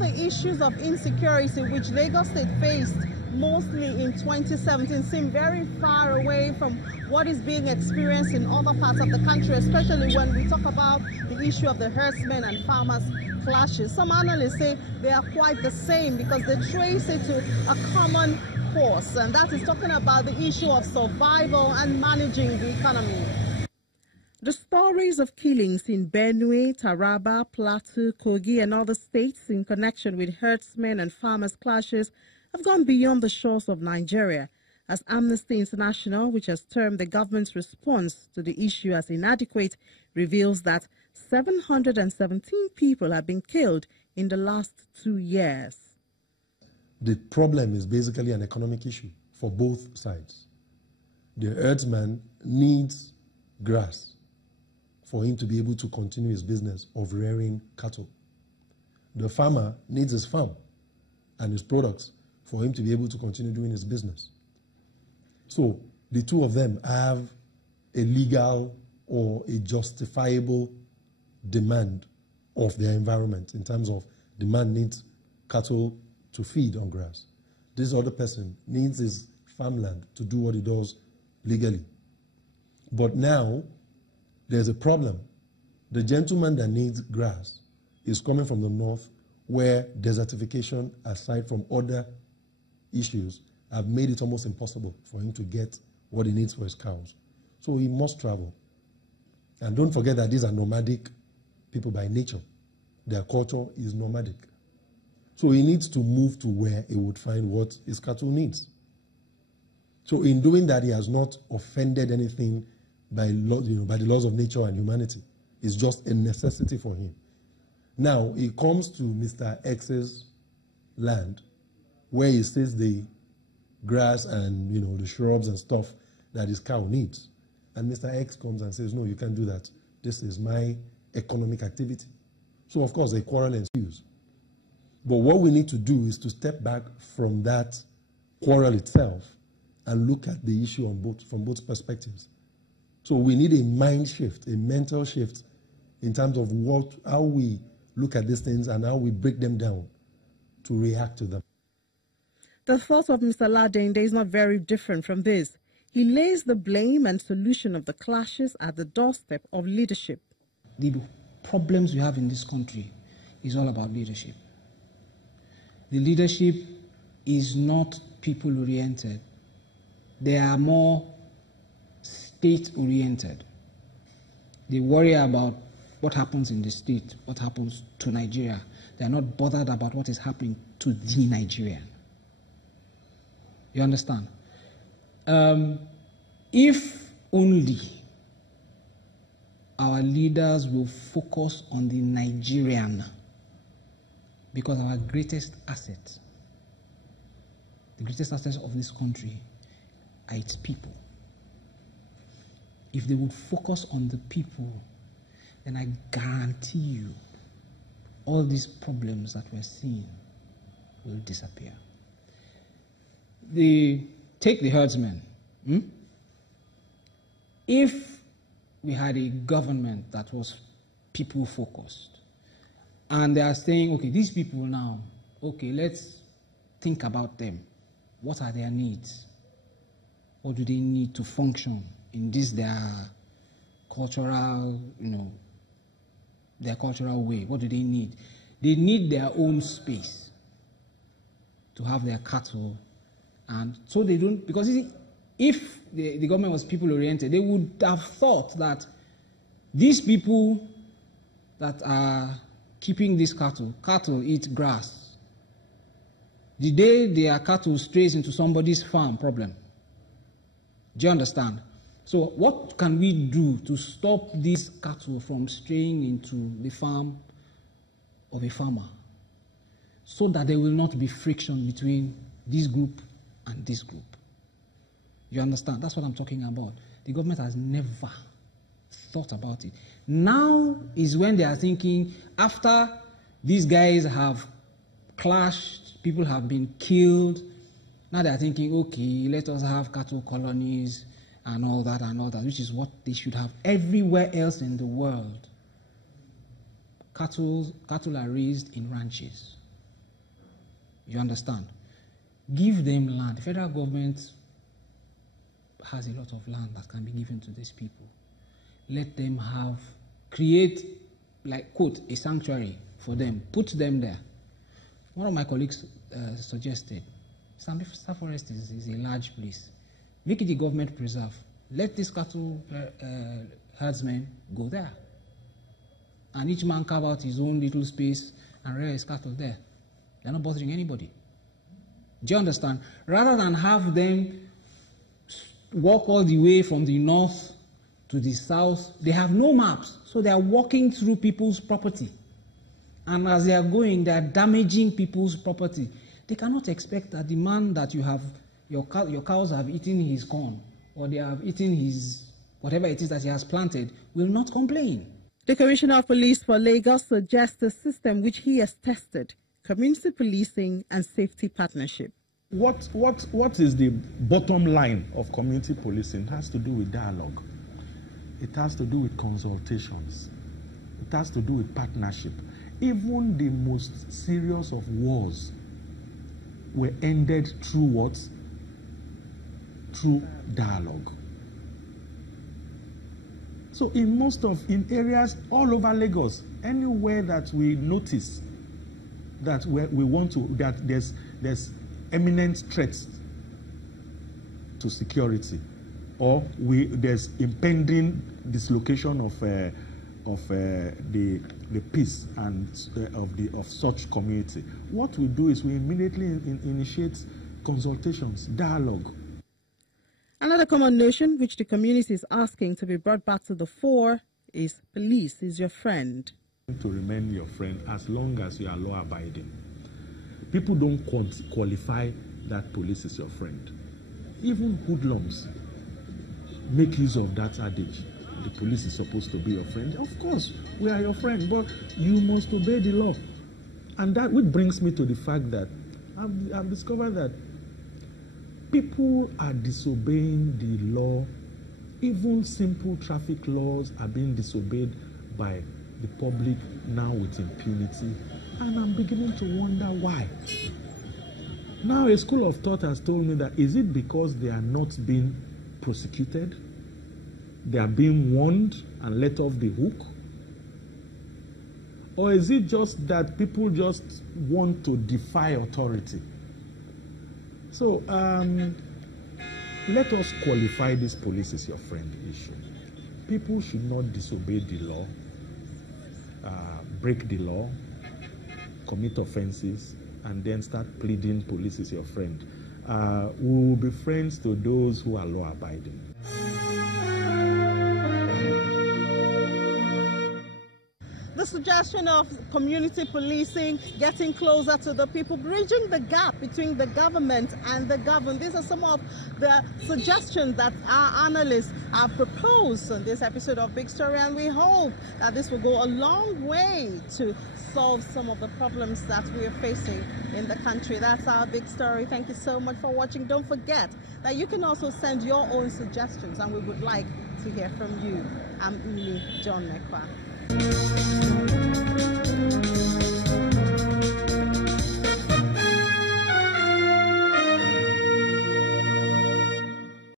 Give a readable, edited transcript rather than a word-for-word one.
of the issues of insecurity which Lagos State faced mostly in 2017 seem very far away from what is being experienced in other parts of the country, especially when we talk about the issue of the herdsmen and farmers clashes. Some analysts say they are quite the same because they trace it to a common cause, and that is talking about the issue of survival and managing the economy. The stories of killings in Benue, Taraba, Plateau, Kogi, and other states in connection with herdsmen and farmers clashes have gone beyond the shores of Nigeria, as Amnesty International, which has termed the government's response to the issue as inadequate, reveals that 717 people have been killed in the last 2 years. The problem is basically an economic issue for both sides. The herdsman needs grass for him to be able to continue his business of rearing cattle. The farmer needs his farm and his products for him to be able to continue doing his business. So the two of them have a legal or a justifiable demand of their environment in terms of the man needs cattle to feed on grass. This other person needs his farmland to do what he does legally. But now there's a problem. The gentleman that needs grass is coming from the north, where desertification, aside from other issues, have made it almost impossible for him to get what he needs for his cows. So he must travel. And don't forget that these are nomadic people by nature. Their culture is nomadic. So he needs to move to where he would find what his cattle needs. So in doing that, he has not offended anything by the laws of nature and humanity. It's just a necessity for him. Now, he comes to Mr. X's land, where he sees the grass and the shrubs and stuff that his cow needs. And Mr. X comes and says, no, you can't do that. This is my economic activity. So, of course, a quarrel ensues. But what we need to do is to step back from that quarrel itself and look at the issue from both perspectives. So we need a mind shift, a mental shift in terms of how we look at these things and how we break them down to react to them. The thought of Mr. Ladende is not very different from this. He lays the blame and solution of the clashes at the doorstep of leadership. The problems we have in this country is all about leadership. The leadership is not people-oriented. They are more state-oriented. They worry about what happens in the state, what happens to Nigeria. They are not bothered about what is happening to the Nigerian. You understand? If only our leaders will focus on the Nigerian, because our greatest asset, the greatest asset of this country are its people. If they would focus on the people, then I guarantee you all these problems that we're seeing will disappear. Take the herdsmen. If we had a government that was people-focused, and they are saying, okay, these people now, okay, let's think about them. What are their needs? What do they need to function in this their cultural, their cultural way? What do they need? They need their own space to have their cattle, and so they don't, because you see, if the government was people-oriented, they would have thought that these people that are keeping these cattle eat grass. The day their cattle strays into somebody's farm, problem. Do you understand? So what can we do to stop these cattle from straying into the farm of a farmer so that there will not be friction between this group and this group? You understand? That's what I'm talking about. The government has never thought about it. Now is when they are thinking, after these guys have clashed, people have been killed, now they are thinking, okay, let us have cattle colonies and all that, which is what they should have everywhere else in the world. Cattle are raised in ranches. You understand? Give them land. The federal government has a lot of land that can be given to these people. Let them create, like, quote, a sanctuary for them. Put them there. One of my colleagues suggested, Sambisa Forest is a large place. Make it a government preserve. Let these cattle herdsmen go there. And each man carve out his own little space and rear his cattle there. They're not bothering anybody. Do you understand? Rather than have them walk all the way from the north to the south, they have no maps. So they are walking through people's property. And as they are going, they are damaging people's property. They cannot expect that the man that your cows have eaten his corn, or they have eaten his whatever it is that he has planted, will not complain. The Commissioner of Police for Lagos suggests a system which he has tested: community policing and safety partnership. What is the bottom line of community policing? It has to do with dialogue. It has to do with consultations. It has to do with partnership. Even the most serious of wars were ended through what? Through dialogue. So in areas all over Lagos, anywhere that we notice that there's imminent threats to security, or there's impending dislocation of the peace and of such community, what we do is we immediately initiate consultations, dialogue. Another common notion which the community is asking to be brought back to the fore is police is your friend. To remain your friend as long as you are law-abiding. People don't qualify that police is your friend. Even hoodlums make use of that adage. The police is supposed to be your friend. Of course, we are your friend, but you must obey the law. And that which brings me to the fact that I've discovered that people are disobeying the law. Even simple traffic laws are being disobeyed by the public now with impunity. And I'm beginning to wonder why. Now a school of thought has told me that is it because they are not being prosecuted? They are being warned and let off the hook? Or is it just that people just want to defy authority? So let us qualify this police is your friend issue. People should not disobey the law, break the law, commit offenses, and then start pleading police is your friend. We will be friends to those who are law-abiding. The suggestion of community policing, getting closer to the people, bridging the gap between the government and the governed. These are some of the suggestions that our analysts have proposed on this episode of Big Story, and we hope that this will go a long way to solve some of the problems that we are facing in the country. That's our Big Story. Thank you so much for watching. Don't forget that you can also send your own suggestions, and we would like to hear from you. I'm Uli John Mekwa.